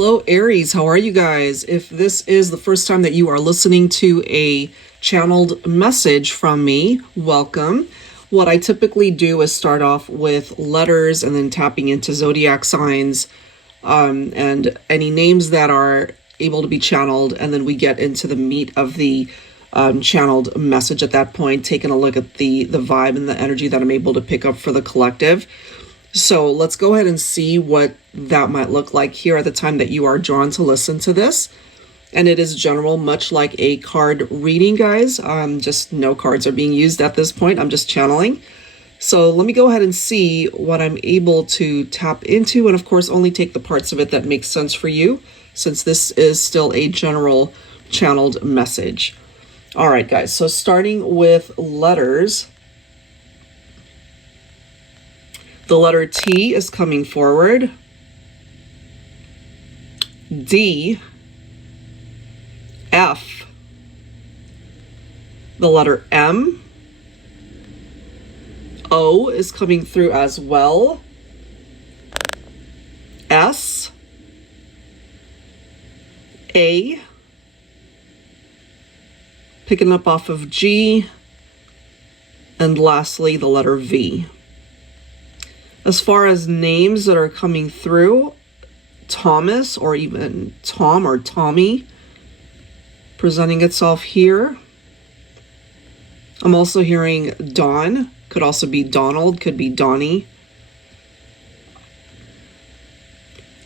Hello, Aries. How are you guys? If this is the first time that you are listening to a channeled message from me, welcome. What I typically do is start off with letters and then tapping into zodiac signs and any names that are able to be channeled. And then we get into the meat of the channeled message at that point, taking a look at the vibe and the energy that I'm able to pick up for the collective. So let's go ahead and see what that might look like here at the time that you are drawn to listen to this. And it is general, much like a card reading, guys. Just no cards are being used at this point. I'm just channeling. So let me go ahead and see what I'm able to tap into, and of course only take the parts of it that make sense for you, since this is still a general channeled message. All right, guys, so starting with letters. The letter T is coming forward. D. F. The letter M. O is coming through as well. S. A. Picking up off of G. And lastly, the letter V. As far as names that are coming through, Thomas or even Tom or Tommy presenting itself here. I'm also hearing Don, could also be Donald, could be Donnie.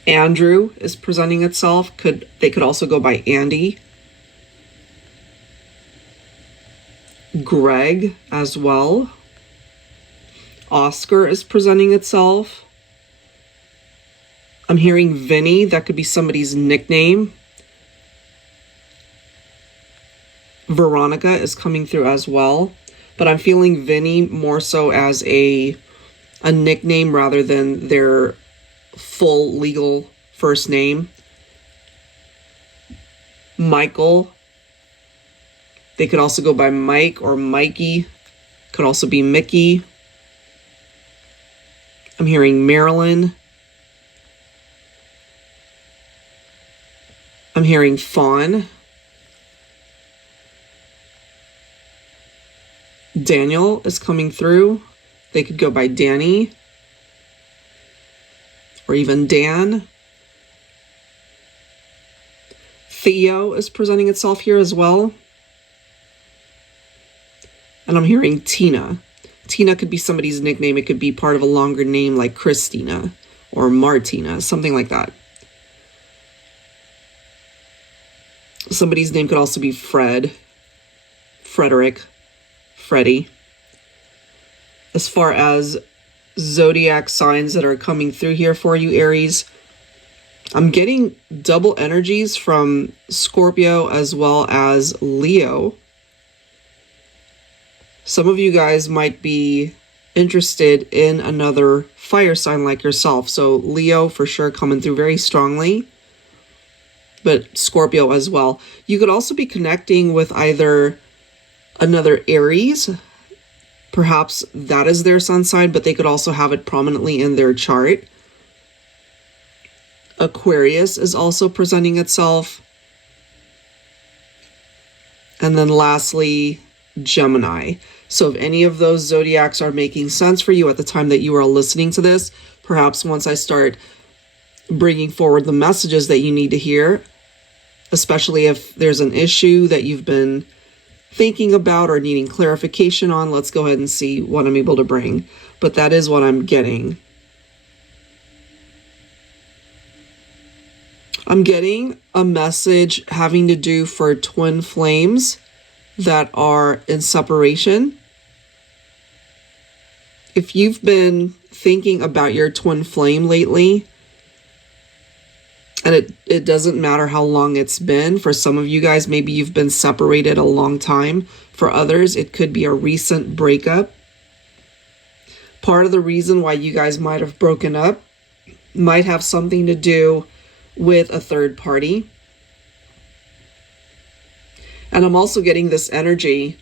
Andrew is presenting itself, they could also go by Andy. Greg as well. Oscar is presenting itself. I'm hearing Vinny, that could be somebody's nickname. Veronica is coming through as well, but I'm feeling Vinny more so as a nickname rather than their full legal first name. Michael, they could also go by Mike or Mikey, could also be Mickey. I'm hearing Marilyn. I'm hearing Fawn. Daniel is coming through. They could go by Danny or even Dan. Theo is presenting itself here as well. And I'm hearing Tina. Tina could be somebody's nickname. It could be part of a longer name like Christina or Martina, something like that. Somebody's name could also be Fred, Frederick, Freddie. As far as zodiac signs that are coming through here for you, Aries, I'm getting double energies from Scorpio as well as Leo. Some of you guys might be interested in another fire sign like yourself. So Leo for sure coming through very strongly, but Scorpio as well. You could also be connecting with either another Aries, perhaps that is their sun sign, but they could also have it prominently in their chart. Aquarius is also presenting itself. And then lastly, Gemini. So if any of those zodiacs are making sense for you at the time that you are listening to this, perhaps once I start bringing forward the messages that you need to hear, especially if there's an issue that you've been thinking about or needing clarification on, let's go ahead and see what I'm able to bring. But that is what I'm getting. I'm getting a message having to do for twin flames that are in separation. If you've been thinking about your twin flame lately, and it doesn't matter how long it's been, for some of you guys, maybe you've been separated a long time. For others, it could be a recent breakup. Part of the reason why you guys might have broken up might have something to do with a third party. And I'm also getting this energy,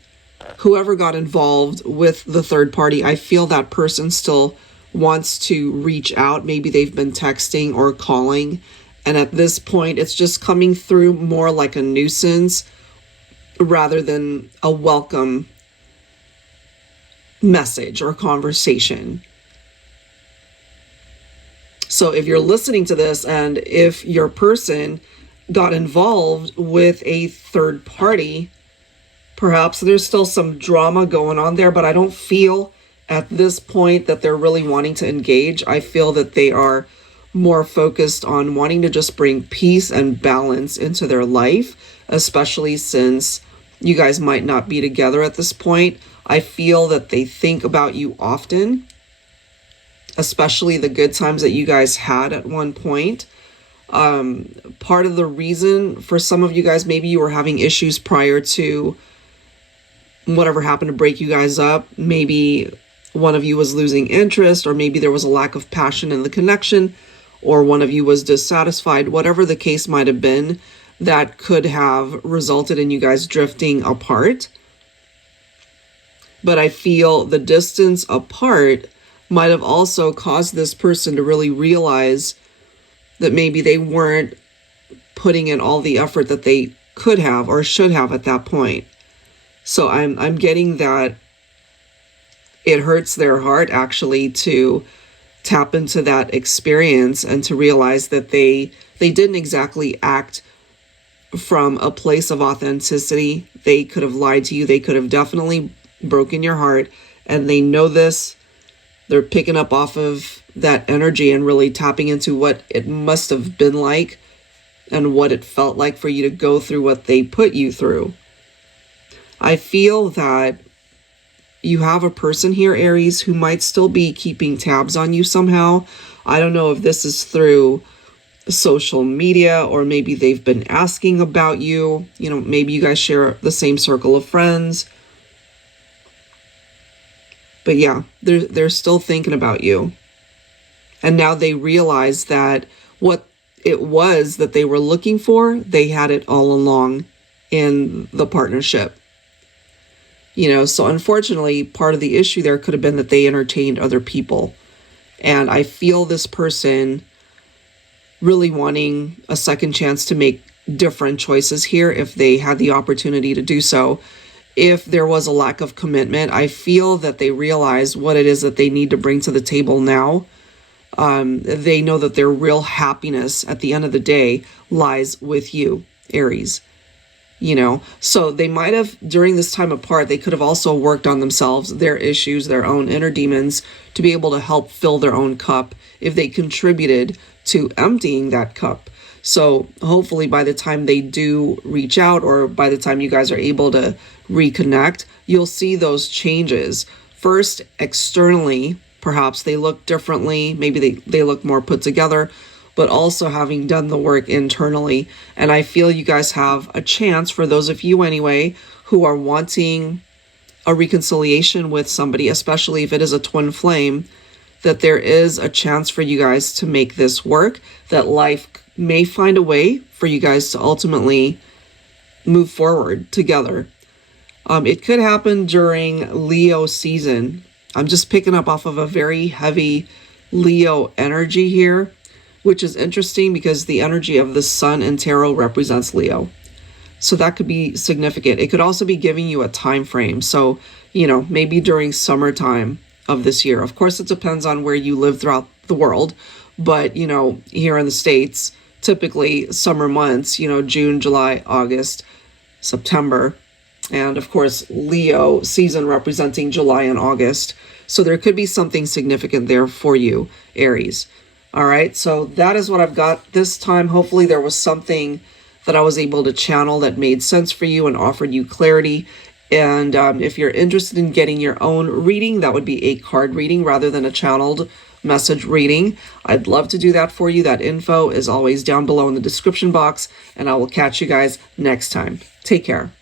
whoever got involved with the third party, I feel that person still wants to reach out. Maybe they've been texting or calling And at this point, it's just coming through more like a nuisance rather than a welcome message or conversation. So if you're listening to this and if your person got involved with a third party, perhaps there's still some drama going on there, but I don't feel at this point that they're really wanting to engage. I feel that they are more focused on wanting to just bring peace and balance into their life, especially since you guys might not be together at this point. I feel that they think about you often, especially the good times that you guys had at one point. Part of the reason for some of you guys, maybe you were having issues prior to whatever happened to break you guys up. Maybe one of you was losing interest, or maybe there was a lack of passion in the connection, or one of you was dissatisfied. Whatever the case might have been, that could have resulted in you guys drifting apart. But I feel the distance apart might have also caused this person to really realize that maybe they weren't putting in all the effort that they could have or should have at that point. So I'm getting that it hurts their heart actually to tap into that experience and to realize that they didn't exactly act from a place of authenticity. They could have lied to you. They could have definitely broken your heart, and they know this. They're picking up off of that energy and really tapping into what it must have been like and what it felt like for you to go through what they put you through. I feel that you have a person here, Aries, who might still be keeping tabs on you somehow. I don't know if this is through social media, or maybe they've been asking about you. You know, maybe you guys share the same circle of friends. But yeah, they're still thinking about you. And now they realize that what it was that they were looking for, they had it all along in the partnership. You know, so unfortunately, part of the issue there could have been that they entertained other people. And I feel this person really wanting a second chance to make different choices here if they had the opportunity to do so. If there was a lack of commitment, I feel that they realize what it is that they need to bring to the table now. They know that their real happiness at the end of the day lies with you, Aries. You know, so they might have, during this time apart, they could have also worked on themselves, their issues, their own inner demons, to be able to help fill their own cup if they contributed to emptying that cup. So hopefully by the time they do reach out, or by the time you guys are able to reconnect, you'll see those changes. First, externally, perhaps they look differently. Maybe they look more put together, but also having done the work internally. And I feel you guys have a chance, for those of you anyway, who are wanting a reconciliation with somebody, especially if it is a twin flame, that there is a chance for you guys to make this work, that life may find a way for you guys to ultimately move forward together. It could happen during Leo season. I'm just picking up off of a very heavy Leo energy here, which is interesting because the energy of the sun in tarot represents Leo. So that could be significant. It could also be giving you a time frame. So, you know, maybe during summertime of this year. Of course, it depends on where you live throughout the world. But, you know, here in the States, typically summer months, you know, June, July, August, September. And of course, Leo season representing July and August. So there could be something significant there for you, Aries. All right, so that is what I've got this time. Hopefully there was something that I was able to channel that made sense for you and offered you clarity. And if you're interested in getting your own reading, that would be a card reading rather than a channeled message reading. I'd love to do that for you. That info is always down below in the description box, and I will catch you guys next time. Take care.